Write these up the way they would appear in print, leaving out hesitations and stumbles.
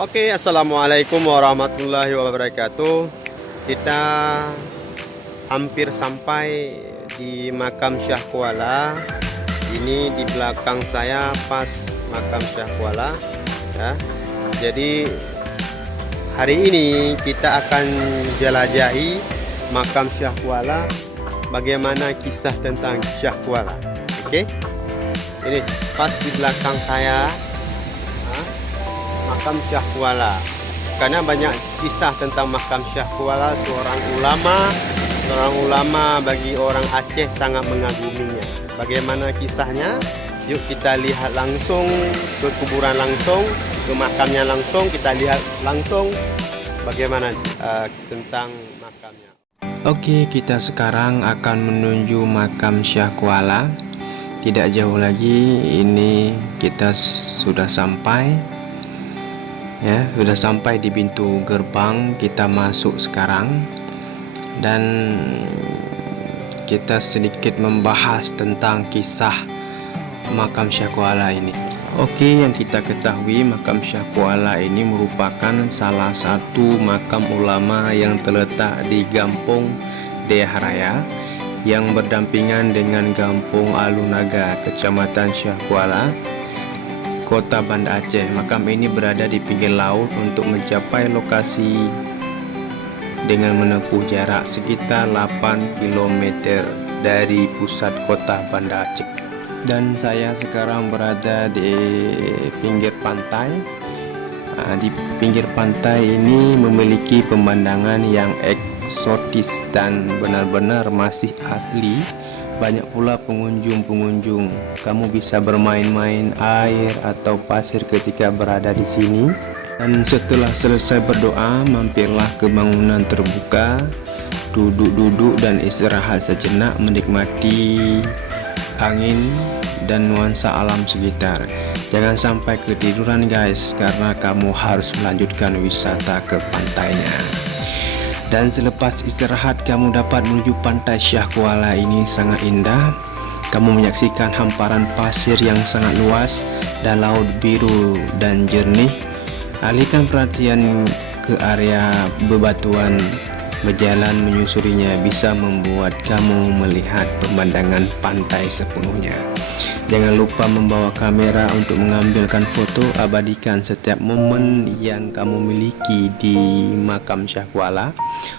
Oke, assalamualaikum warahmatullahi wabarakatuh. Kita hampir sampai di makam Syah Kuala. Ini di belakang saya pas makam Syah Kuala, ya. Jadi hari ini kita akan jelajahi makam Syah Kuala. Bagaimana kisah tentang Syah Kuala? Oke, ini pas di belakang saya. Makam Syah Kuala, karena banyak kisah tentang makam Syah Kuala. Seorang ulama bagi orang Aceh sangat mengaguminya. Bagaimana kisahnya? Yuk kita lihat langsung ke kuburan langsung, ke makamnya langsung, kita lihat langsung bagaimana tentang makamnya. Oke, kita sekarang akan menuju makam Syah Kuala. Tidak jauh lagi, ini kita sudah sampai. Ya, sudah sampai di pintu gerbang. Kita masuk sekarang dan kita sedikit membahas tentang kisah makam Syah Kuala ini. Oke, yang kita ketahui, makam Syah Kuala ini merupakan salah satu makam ulama yang terletak di Gampong Dayah Raya yang berdampingan dengan Gampong Alunaga, Kecamatan Syah Kuala, Kota Banda Aceh. Makam ini berada di pinggir laut untuk mencapai lokasi dengan menempuh jarak sekitar 8 km dari pusat kota Banda Aceh. Dan saya sekarang berada di pinggir pantai. Di pinggir pantai ini memiliki pemandangan yang eksotis dan benar-benar masih asli. Banyak pula pengunjung. Kamu bisa bermain-main air atau pasir ketika berada di sini. Dan setelah selesai berdoa, mampirlah ke bangunan terbuka, duduk-duduk dan istirahat sejenak menikmati angin dan nuansa alam sekitar. Jangan sampai ketiduran guys, karena kamu harus melanjutkan wisata ke pantainya. Dan selepas istirahat, kamu dapat menuju pantai Syah Kuala. Ini sangat indah. Kamu menyaksikan hamparan pasir yang sangat luas dan laut biru dan jernih. Alihkan perhatian ke area bebatuan. Berjalan menyusurinya bisa membuat kamu melihat pemandangan pantai sepenuhnya. Jangan lupa membawa kamera untuk mengambilkan foto. Abadikan setiap momen yang kamu miliki di makam Syah Kuala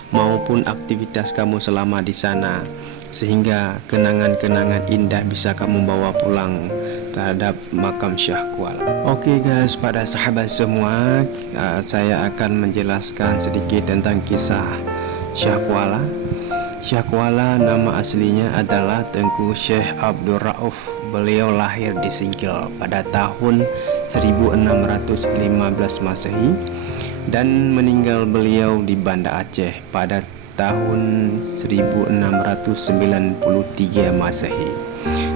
maupun aktivitas kamu selama di sana, sehingga kenangan-kenangan indah bisa kamu bawa pulang terhadap makam Syah Kuala. Oke guys, pada sahabat semua, saya akan menjelaskan sedikit tentang kisah Syah Kuala. Syah Kuala nama aslinya adalah Tengku Syekh Abdul Rauf. Beliau lahir di Singkil pada tahun 1615 Masehi dan meninggal beliau di Banda Aceh pada tahun 1693 Masehi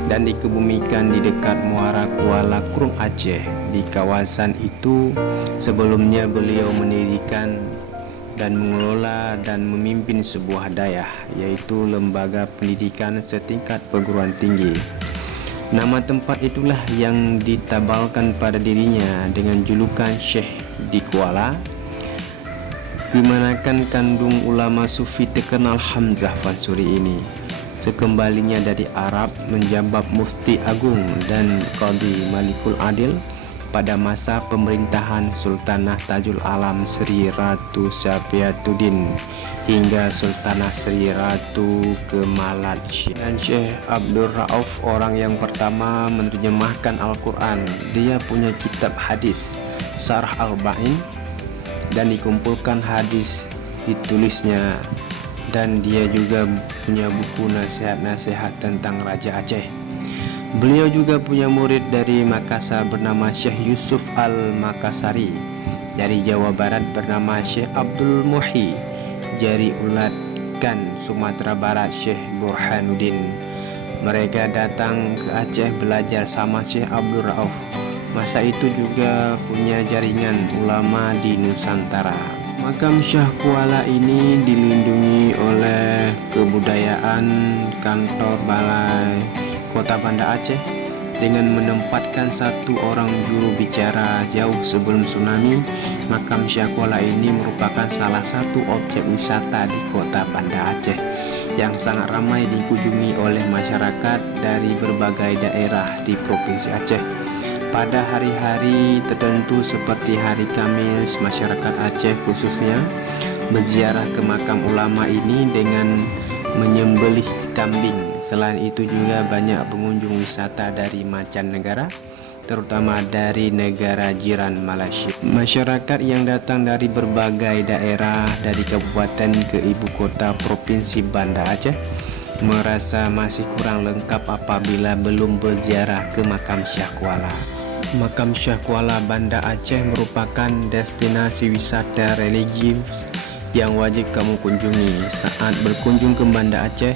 dan dikebumikan di dekat Muara Kuala Krung Aceh. Di kawasan itu sebelumnya beliau mendirikan dan mengelola dan memimpin sebuah dayah, yaitu lembaga pendidikan setingkat perguruan tinggi. Nama tempat itulah yang ditabalkan pada dirinya dengan julukan Syekh di Kuala. Kemanakan kandung ulama sufi terkenal Hamzah Fansuri ini sekembalinya dari Arab menjabat mufti agung dan qadhi Malikul Adil pada masa pemerintahan Sultanah Tajul Alam Sri Ratu Safiatuddin hingga Sultanah Sri Ratu Kemalat. Dan Syekh Abdul Rauf orang yang pertama menerjemahkan Al-Quran. Dia punya kitab hadis Syarah Al-Ba'in dan dikumpulkan hadis ditulisnya, dan dia juga punya buku nasihat-nasihat tentang Raja Aceh. Beliau juga punya murid dari Makassar bernama Syekh Yusuf Al-Makassari, dari Jawa Barat bernama Syekh Abdul Muhi, dari Ulatkan Sumatera Barat Syekh Burhanuddin. Mereka datang ke Aceh belajar sama Syekh Abdul Rauf. Masa itu juga punya jaringan ulama di Nusantara. Makam Syah Kuala ini dilindungi oleh kebudayaan kantor balai Kota Banda Aceh dengan menempatkan satu orang juru bicara jauh sebelum tsunami. Makam Syah Kuala ini merupakan salah satu objek wisata di kota Banda Aceh yang sangat ramai dikunjungi oleh masyarakat dari berbagai daerah di Provinsi Aceh. Pada hari-hari tertentu seperti hari Kamis, masyarakat Aceh khususnya berziarah ke makam ulama ini dengan menyembelih kambing. Selain itu juga banyak pengunjung wisata dari mancanegara, terutama dari negara jiran Malaysia. Masyarakat yang datang dari berbagai daerah dari kabupaten ke ibu kota Provinsi Banda Aceh merasa masih kurang lengkap apabila belum berziarah ke makam Syah Kuala. Makam Syah Kuala Banda Aceh merupakan destinasi wisata religius yang wajib kamu kunjungi. Saat berkunjung ke Banda Aceh,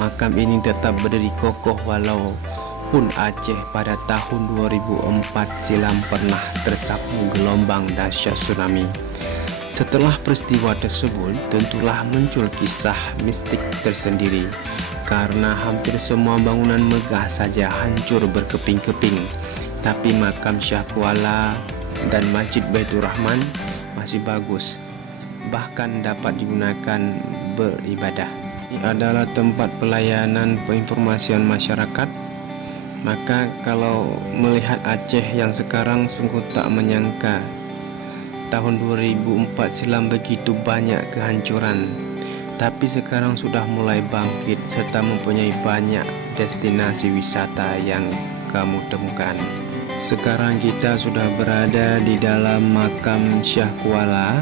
makam ini tetap berdiri kokoh walaupun Aceh pada tahun 2004 silam pernah tersapu gelombang dahsyat tsunami. Setelah peristiwa tersebut, tentulah muncul kisah mistik tersendiri karena hampir semua bangunan megah saja hancur berkeping-keping. Tapi makam Syah Kuala dan Masjid Baitur Rahman masih bagus, bahkan dapat digunakan beribadah. Ini adalah tempat pelayanan penginformasian masyarakat. Maka kalau melihat Aceh yang sekarang, sungguh tak menyangka tahun 2004 silam begitu banyak kehancuran, tapi sekarang sudah mulai bangkit serta mempunyai banyak destinasi wisata yang kamu temukan. Sekarang kita sudah berada di dalam makam Syah Kuala.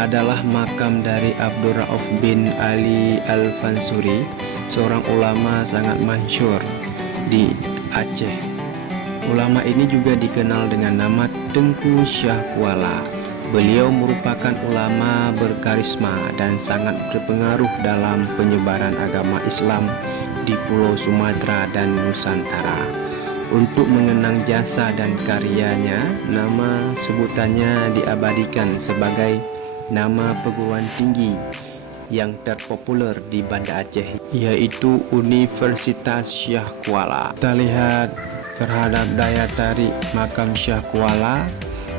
Adalah makam dari Abdul Rauf bin Ali Al-Fansuri, seorang ulama sangat masyhur di Aceh. Ulama ini juga dikenal dengan nama Tengku Syah Kuala. Beliau merupakan ulama berkarisma dan sangat berpengaruh dalam penyebaran agama Islam di Pulau Sumatera dan Nusantara. Untuk mengenang jasa dan karyanya, nama sebutannya diabadikan sebagai nama perguruan tinggi yang terpopuler di Banda Aceh, yaitu Universitas Syah Kuala. Kita lihat terhadap daya tarik makam Syah Kuala.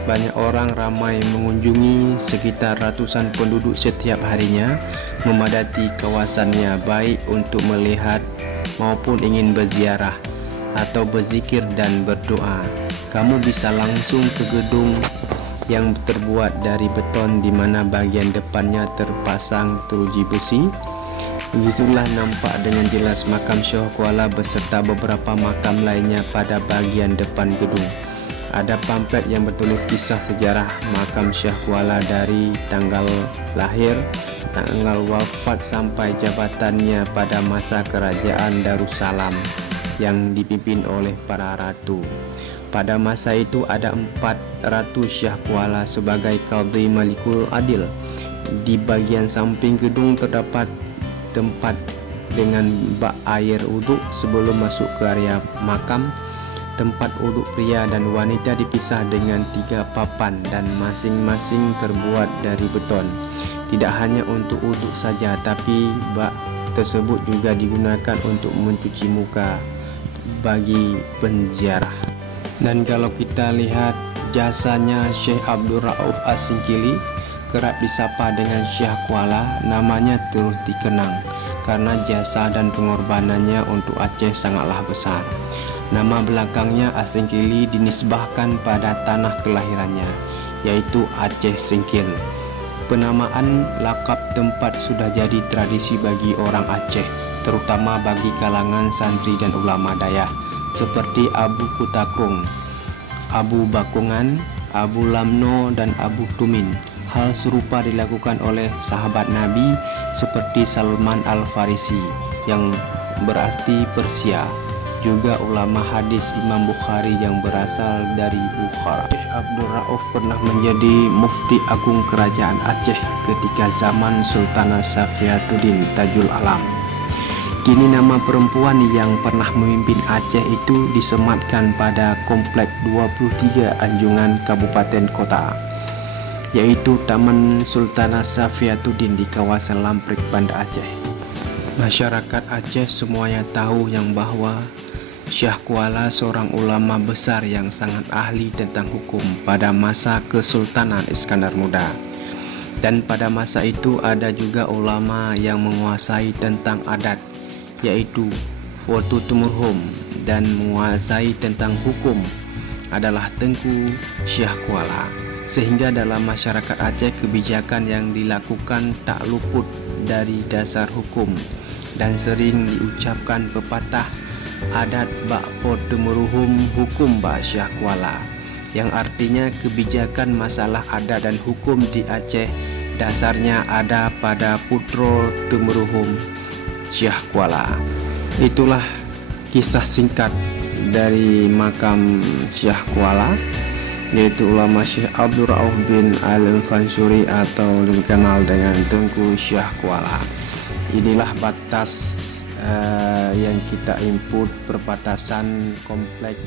Banyak orang ramai mengunjungi, sekitar ratusan penduduk setiap harinya memadati kawasannya, baik untuk melihat maupun ingin berziarah atau berzikir dan berdoa. Kamu bisa langsung ke gedung yang terbuat dari beton di mana bagian depannya terpasang teruji besi. Disitulah nampak dengan jelas makam Syah Kuala beserta beberapa makam lainnya pada bagian depan gedung. Ada pamflet yang bertulis kisah sejarah makam Syah Kuala dari tanggal lahir, tanggal wafat sampai jabatannya pada masa kerajaan Darussalam yang dipimpin oleh para ratu. Pada masa itu ada 4 ratu Syah Kuala sebagai Qadhi Malikul Adil. Di bagian samping gedung terdapat tempat dengan bak air wuduk sebelum masuk ke area makam. Tempat wuduk pria dan wanita dipisah dengan 3 papan dan masing-masing terbuat dari beton. Tidak hanya untuk wuduk saja, tapi bak tersebut juga digunakan untuk mencuci muka bagi penziarah. Dan kalau kita lihat jasanya Syekh Abdul Rauf As-Singkili, kerap disapa dengan Syah Kuala, namanya terus dikenang karena jasa dan pengorbanannya untuk Aceh sangatlah besar. Nama belakangnya As-Singkili dinisbahkan pada tanah kelahirannya, yaitu Aceh Singkil. Penamaan lakap tempat sudah jadi tradisi bagi orang Aceh, terutama bagi kalangan santri dan ulama dayah seperti Abu Kutakrung, Abu Bakungan, Abu Lamno, dan Abu Tumin. Hal serupa dilakukan oleh sahabat Nabi seperti Salman Al-Farisi yang berarti Persia. Juga ulama hadis Imam Bukhari yang berasal dari Bukhara. Syekh Abdul Rauf pernah menjadi mufti agung kerajaan Aceh ketika zaman Sultanah Safiatuddin Tajul Alam. Kini nama perempuan yang pernah memimpin Aceh itu disematkan pada Komplek 23 Anjungan Kabupaten Kota, yaitu Taman Sultanah Safiatuddin di kawasan Lamprek, Banda Aceh. Masyarakat Aceh semuanya tahu yang bahwa Syah Kuala seorang ulama besar yang sangat ahli tentang hukum pada masa Kesultanan Iskandar Muda. Dan pada masa itu ada juga ulama yang menguasai tentang adat, yaitu Fotu Tumurhum, dan menguasai tentang hukum adalah Tengku Syah Kuala. Sehingga dalam masyarakat Aceh kebijakan yang dilakukan tak luput dari dasar hukum, dan sering diucapkan pepatah adat bak Fotu Tumurhum hukum bak Syah Kuala, yang artinya kebijakan masalah adat dan hukum di Aceh dasarnya ada pada Putro Tumurhum Syah Kuala. Itulah kisah singkat dari makam Syah Kuala, yaitu ulama Syekh Abdul Rauf bin Al-Fansuri atau dikenal dengan Tengku Syah Kuala. Inilah batas yang kita input perbatasan kompleks